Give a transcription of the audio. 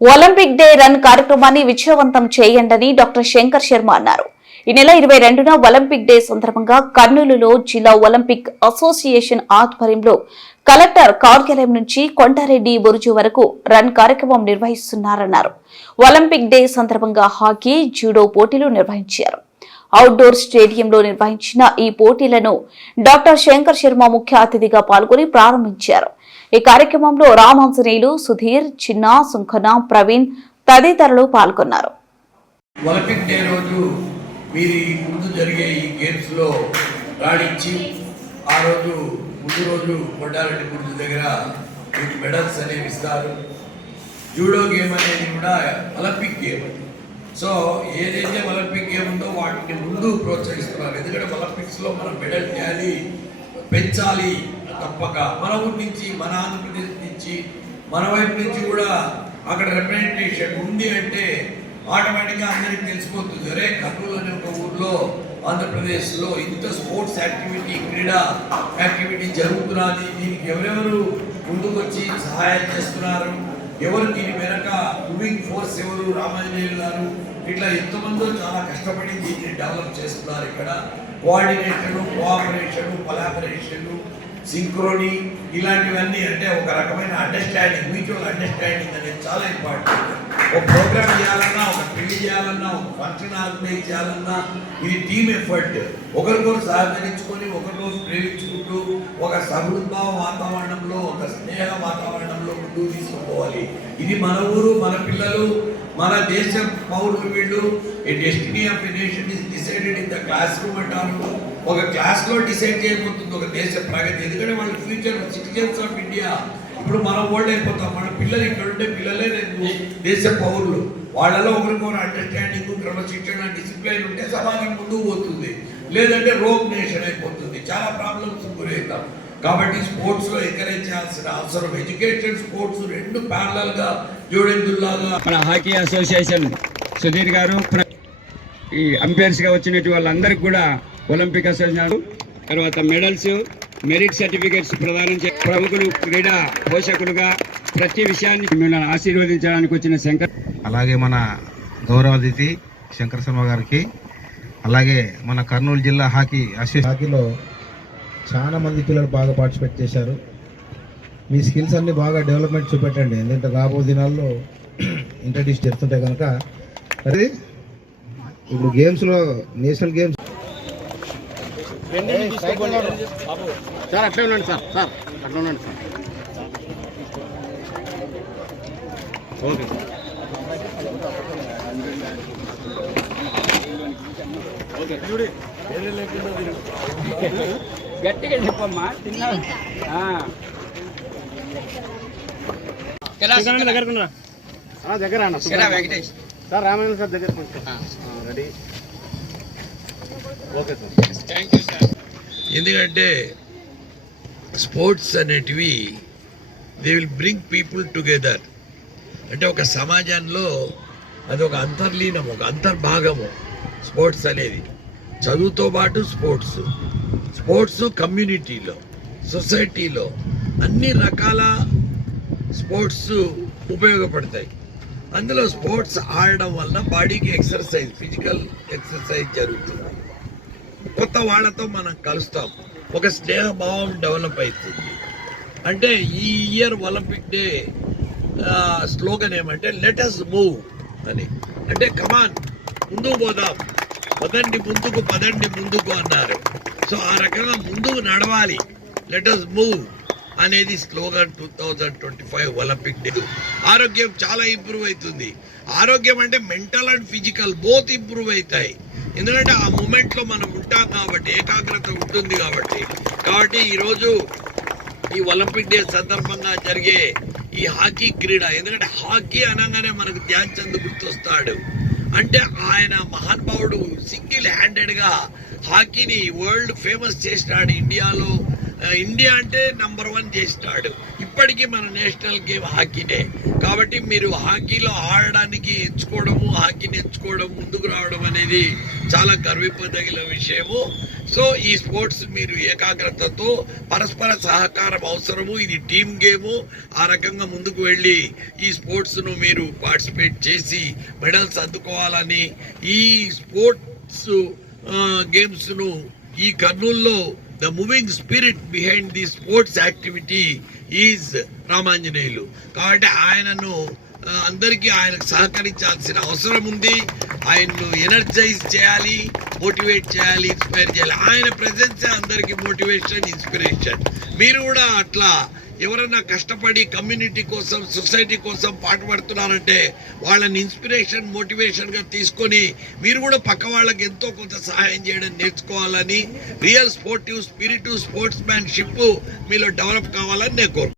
Olympic day run కార్యక్రమాన్ని విజయవంతం చేయండని doctor Shankar Sharma అన్నారు. ఈ నెల ఇరవై రెండున ఒలింపిక్ డే సందర్భంగా కర్నూలులో జిల్లా ఒలింపిక్ అసోసియేషన్ ఆధ్వర్యంలో కలెక్టర్ కార్యాలయం నుంచి కొండారెడ్డి బురుజు వరకు రన్ కార్యక్రమం నిర్వహిస్తున్నారన్నారు. ఒలింపిక్ డే సందర్భంగా హాకీ జూడో పోటీలు నిర్వహించారు. అవుట్డోర్ స్టేడియంలో నిర్వహించిన ఈ పోటీలను డాక్టర్ శంకర్ శర్మ ముఖ్య అతిథిగా పాల్గొని ప్రారంభించారు. ఈ కార్యక్రమంలో రామాంజనేయులు సుధీర్ చిన్న సుంఖన ప్రవీణ్ తదితరులు పాల్గొన్నారు. ఒలింపిక్ డే రోజు మీరు ముందు జరిగే ఈ గేమ్స్లో రాణించి ఆ రోజు ముందు రోజు కొండారెడ్డి దగ్గర మీకు మెడల్స్ అనేవి ఇస్తారు. జూడో గేమ్ అనేది కూడా ఒలింపిక్ గేమ్ సో ఏదైతే ఒలింపిక్ గేమ్ ఉందో వాటిని ముందు ప్రోత్సహిస్తున్నారు. ఎందుకంటే ఒలింపిక్స్లో మనం మెడల్ చేయాలి పెంచాలి తప్పక మన ఊరి నుంచి మన ఆంధ్రప్రదేశ్ నుంచి మన వైపు నుంచి కూడా అక్కడ రిప్రజెంటేషన్ ఉంది అంటే ఆటోమేటిక్గా అందరికి తెలిసిపోతుంది. అరే కర్నూలు అనే ఒక ఊర్లో ఆంధ్రప్రదేశ్లో ఇంత స్పోర్ట్స్ యాక్టివిటీ క్రీడా యాక్టివిటీ జరుగుతున్నది. దీనికి ఎవరెవరు ముందుకు వచ్చి సహాయం చేస్తున్నారు? ఎవరు దీని వెనక మూవింగ్ ఫోర్స్ ఎవరు? రామాంజనేయులు గారు ఇట్లా ఎంతమందో చాలా కష్టపడి దీన్ని డెవలప్ చేస్తున్నారు ఇక్కడ. కోఆర్డినేషను కోఆపరేషన్ కొలాబరేషను సింక్రోని ఇలాంటివన్నీ అంటే ఒక రకమైన అండర్స్టాండింగ్ మ్యూచువల్ అండర్స్టాండింగ్ అనేది చాలా ఇంపార్టెంట్ ఒక ప్రోగ్రామ్ చేయాలన్నా ఒక పెళ్ళి చేయాలన్నా ఒక ఫంక్షన్ ఆర్గనైజ్ చేయాలన్నా ఇది టీమ్ ఎఫర్ట్ ఒకరికొకరు సహకరించుకొని ఒకరికొకరు ప్రేమించుకుంటూ ఒక సమృద్భావ వాతావరణంలో ఒక స్నేహ వాతావరణంలో ముందుకు తీసుకుపోవాలి. ఇది మన ఊరు మన పిల్లలు మన దేశ పౌరులు వీళ్ళు ఏ destiny of a nation is decided in the classroom అంటారు ఒక క్లాస్లో డిసైడ్ చేయబోతుంది ఒక దేశ ప్రగతి. ఎందుకంటే వాళ్ళ ఫ్యూచర్ సిటిజన్స్ ఆఫ్ ఇండియా ఇప్పుడు మనం ఓల్డ్ అయిపోతాం. మన పిల్లలు ఇక్కడ ఉండే పిల్లలే రేపు దేశ పౌరులు. వాళ్ళలో ఒకరికొకరు అండర్స్టాండింగ్ క్రమశిక్షణ డిసిప్లైన్ ఉంటే సమాజం ముందుకు పోతుంది. లేదంటే రోగ్ నేషన్ అయిపోతుంది. చాలా ప్రాబ్లమ్స్ గురవుతాం. కాబట్టి స్పోర్ట్స్లో ఎంకరేజ్ చేయాల్సిన అవసరం. ఎడ్యుకేషన్ స్పోర్ట్స్ రెండు ప్యారలల్గా జోడెందుల్లాగా మన హాకీ అసోసియేషన్ సుధీర్ గారు ఈ అంపైర్స్గా వచ్చినటువంటి వాళ్ళందరికీ కూడా ఒలింపిక్ అసోసియేషన్ తర్వాత మెడల్స్ మెరిట్ సర్టిఫికేట్స్ ప్రదానం చే ప్రముఖులు క్రీడా పోషకులుగా ప్రతి విషయాన్ని మిమ్మల్ని ఆశీర్వదించడానికి వచ్చిన శంకర్ అలాగే మన గౌరవ అతిథి శంకర శర్మ గారికి అలాగే మన కర్నూలు జిల్లా హాకీ అసోసియేషన్ హాకీలో చాలా మంది పిల్లలు బాగా పార్టిసిపేట్ చేశారు. మీ స్కిల్స్ అన్ని బాగా డెవలప్మెంట్ చూపెట్టండి. ఎందుకంటే రాబో దినాల్లో ఇంట్రడ్యూస్ చేస్తుంటే కనుక. అది ఇప్పుడు గేమ్స్లో నేషనల్ గేమ్స్ సార్ అట్లే ఉండండి సార్. సార్ అట్లా ఉండండి సార్. ఓకే గట్టిగా చెప్పమ్మా తిన్నా. దగ్గర అన్న. వెంకటేష్. సార్ రామాయణ సార్ దగ్గర రెడీ. Okay sir. ఎందుకంటే స్పోర్ట్స్ అనేటివి they will bring people together అంటే ఒక సమాజంలో అది ఒక అంతర్లీనం ఒక అంతర్భాగము స్పోర్ట్స్ అనేది. చదువుతో పాటు స్పోర్ట్స్. స్పోర్ట్స్ కమ్యూనిటీలో సొసైటీలో అన్ని రకాల స్పోర్ట్స్ ఉపయోగపడతాయి. అందులో స్పోర్ట్స్ ఆడడం వలన బాడీకి ఎక్సర్సైజ్ ఫిజికల్ ఎక్సర్సైజ్ జరుగుతుంది. కొత్త వాళ్ళతో మనం కలుస్తాం. ఒక స్నేహభావం డెవలప్ అవుతుంది. అంటే ఈ ఇయర్ ఒలింపిక్ డే స్లోగన్ ఏమంటే లెట్ అస్ మూవ్ అని. అంటే కమాన్ ముందు పోదాం. పదండి ముందుకు పదండి ముందుకు అన్నారు. సో ఆ రకంగా ముందుకు నడవాలి. లెట్ అస్ మూవ్ అనేది slogan two thousand twenty five Olympic day ఆరోగ్యం చాలా ఇంప్రూవ్ అవుతుంది. ఆరోగ్యం అంటే mental and physical both improve అవుతాయి. ఎందుకంటే ఆ మూమెంట్లో మనం ఉంటాం కాబట్టి ఏకాగ్రత ఉంటుంది కాబట్టి. కాబట్టి ఈరోజు ఈ ఒలింపిక్ డే సందర్భంగా జరిగే ఈ హాకీ క్రీడ ఎందుకంటే హాకీ అనగానే మనకు ధ్యాన్ చంద్ గుర్తొస్తాడు. అంటే ఆయన మహానుభావుడు సింగిల్ హ్యాండెడ్గా హాకీని వరల్డ్ ఫేమస్ చేసినాడు ఇండియాలో. ఇండియా అంటే నంబర్ వన్ చేసినాడు. ఇప్పటికీ మన నేషనల్ గేమ్ హాకీనే. కాబట్టి మీరు హాకీలో ఆడడానికి ఎంచుకోవడము హాకీని ఎంచుకోవడం ముందుకు రావడం అనేది చాలా గర్వింపదగిన విషయము. సో ఈ స్పోర్ట్స్ మీరు ఏకాగ్రతతో పరస్పర సహకారం అవసరము ఇది టీమ్ గేమ్. ఆ రకంగా ముందుకు వెళ్ళి ఈ స్పోర్ట్స్ను మీరు పార్టిసిపేట్ చేసి మెడల్స్ అందుకోవాలని ఈ స్పోర్ట్స్ గేమ్స్ను ఈ కర్నూల్లో the moving spirit behind the sports activity is Ramanjaneyulu. కాబట్టి ఆయనను అందరికీ ఆయనకు సహకరించాల్సిన అవసరం ఉంది. ఆయన్ను ఎనర్జైజ్ చేయాలి మోటివేట్ చేయాలి ఇన్స్పైర్ చేయాలి. ఆయన ప్రజెన్సే అందరికీ మోటివేషన్ ఇన్స్పిరేషన్ మీరు కూడా అట్లా ఎవరైనా కష్టపడి కమ్యూనిటీ కోసం సొసైటీ కోసం పాటుపడుతున్నారంటే వాళ్ళని ఇన్స్పిరేషన్ మోటివేషన్గా తీసుకొని మీరు కూడా పక్క వాళ్ళకి ఎంతో కొంత సహాయం చేయడం నేర్చుకోవాలని రియల్ స్పోర్టివ్ స్పిరిటివ్ స్పోర్ట్స్ మ్యాన్షిప్ మీలో డెవలప్ కావాలని నేను కోరుకుంటున్నాను.